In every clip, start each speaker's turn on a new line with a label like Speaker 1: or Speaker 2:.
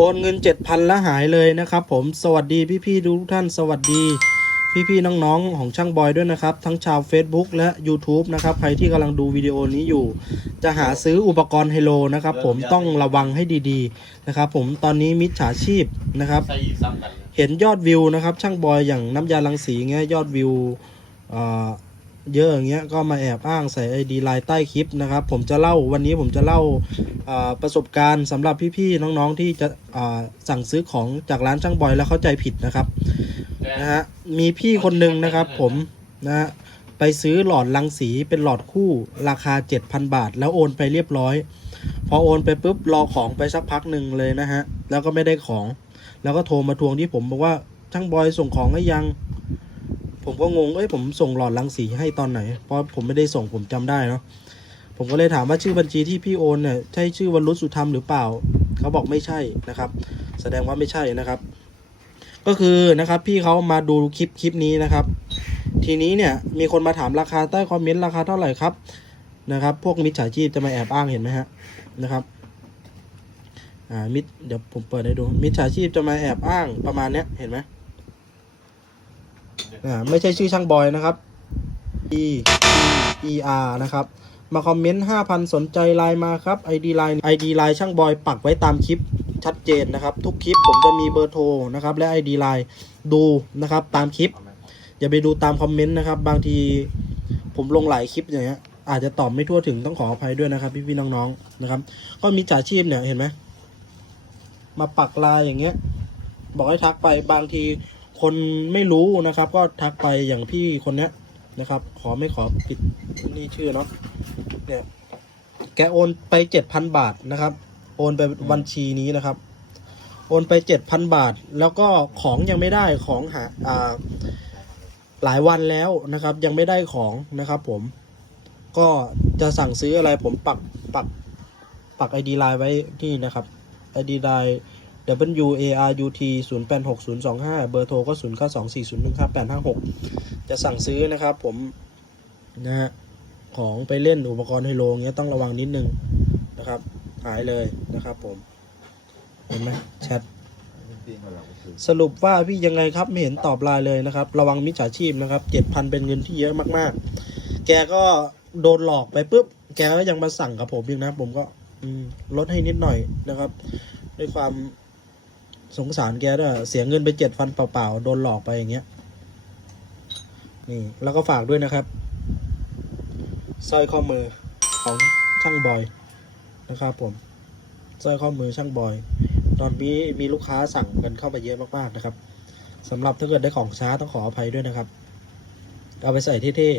Speaker 1: โอนเงินเจ็ดพันแล้วหายเลยนะครับผมสวัสดีพี่ๆทุกท่านสวัสดี พี่ๆน้องๆของช่างบอยด้วยนะครับ ทั้งชาว Facebook และ YouTube นะครับใครที่กำลังดูวิดีโอนี้อยู่ จะหาซื้ออุปกรณ์ไฮโลนะครับผมต้องระวังให้ดีๆนะครับผมตอนนี้มิจฉาชีพนะครับ
Speaker 2: ใส่อีกซ้ำกัน
Speaker 1: เห็นยอดวิวนะครับ ช่างบอยอย่างน้ำยาลังสีเงี้ยยอดวิวเอ่อ เยอะอย่างเงี้ยก็มาแอบอ้างใส่ไอดีไลน์ใต้คลิปนะครับ ผมจะเล่าวันนี้ผมจะเล่าเอ่อประสบการณ์สำหรับพี่ๆน้องๆที่จะเอ่อสั่งซื้อของจากร้านช่างบอยแล้วเข้าใจผิดนะครับนะฮะมีพี่คนหนึ่งนะครับ ผมนะฮะไปซื้อหลอดลังสีเป็นหลอดคู่ราคา 7,000 บาท แล้วโอนไปเรียบร้อย พอโอนไปปุ๊บรอของไปสักพักหนึ่งเลยนะฮะแล้วก็ไม่ได้ของ แล้วก็โทรมาทวงที่ผมบอกว่าช่างบอยส่งของให้ยัง ผมก็งง เอ้ยผมส่งหลอดรังสีให้ตอนไหน เพราะผมไม่ได้ส่งผมจำได้เนาะ ผมก็เลยถามว่าชื่อบัญชีที่พี่โอนเนี่ยใช่ชื่อวรุษสุธรรมหรือเปล่า เขาบอกไม่ใช่นะครับ แสดงว่าไม่ใช่นะครับ ก็คือนะครับพี่เขามาดูคลิปคลิปนี้นะครับ ทีนี้เนี่ยมีคนมาถามราคาใต้คอมเมนต์ราคาเท่าไหร่ครับนะครับ พวกมิจฉาชีพจะมาแอบอ้างเห็นไหมฮะนะครับอ่ามิดเดี๋ยวผมเปิดให้ดูมิจฉาชีพจะมาแอบอ้างประมาณเนี้ยเห็นไหม อ่าไม่ใช่ชื่อช่างบอยนะครับ e e r นะครับ มาคอมเมนต์ 5,000 สนใจไลน์มาครับ ID ไลน์ ID ไลน์ช่างบอยปักไว้ตามคลิปชัดเจนนะครับ ทุกคลิปผมจะมีเบอร์โทรนะครับ และ ID ไลน์ดูนะครับ ตามคลิป อย่าไปดูตามคอมเมนต์นะครับ บางทีผมลงหลายคลิปอย่างเงี้ยอาจจะตอบไม่ทั่วถึงต้องขออภัยด้วยนะครับ พี่ๆน้องๆนะครับ ก็มีจ่าชีพเนี่ยเห็นไหมมาปักลายอย่างเงี้ย บอกให้ทักไปบางที คนไม่รู้นะครับ ก็ทักไปอย่างพี่คนเนี้ยนะครับ ขอไม่ขอปิดนี่ชื่อเนาะเนี่ยแกโอนไปเจ็ดพันบาทนะครับ โอนไปบัญชีนี้นะครับ โอนไปเจ็ดพันบาท แล้วก็ของยังไม่ได้ของหาอ่าหลายวันแล้วนะครับ ยังไม่ได้ของนะครับผมก็จะสั่งซื้ออะไรผมปักปักปักไอดีไลน์ไว้ที่นะครับ ID ไลน์ W A R U T 0 8 6 0 2 5 เบอร์โทรก็ 0 9 2 4 0 1 5 8 5 6 จะสั่งซื้อนะครับผมนะฮะของไปเล่นอุปกรณ์ไฮโลเงี้ยต้องระวังนิดนึงนะครับหายเลยนะครับผม เห็นไหมแชทสรุปว่าพี่ยังไงครับไม่เห็นตอบไลน์เลยนะครับ ระวังมิจฉาชีพนะครับเจ็ดพันเป็นเงินที่เยอะมากๆ แกก็โดนหลอกไปปุ๊บ แกก็ยังมาสั่งกับผมอีกนะ ผมก็อืลดให้นิดหน่อยนะครับ ด้วยความ สงสารแกด้วยเสียเงินไปเจ็ดพันเปล่าๆ โดนหลอกไปอย่างเงี้ย นี่ แล้วก็ฝากด้วยนะครับสร้อยข้อมือของช่างบอยนะครับผมสร้อยข้อมือช่างบอย ตอนนี้มีลูกค้าสั่งกันเข้ามาเยอะมากๆนะครับสำหรับถ้าเกิดได้ของช้าต้องขออภัยด้วยนะครับ เอาไปใส่เท่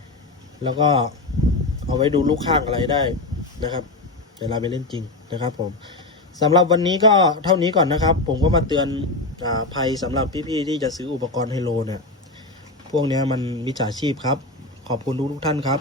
Speaker 1: ๆแล้วก็เอาไว้ดูลูกข้างอะไรได้นะครับเวลาไปเล่นจริงนะครับผม สำหรับวันนี้ก็เท่านี้ก่อนนะครับ ผมก็มาเตือนอภัยสำหรับพี่ๆที่จะซื้ออุปกรณ์ไฮโลเนี่ย พวกเนี้ยมันมิจฉาชีพครับ ขอบคุณทุกๆท่านครับ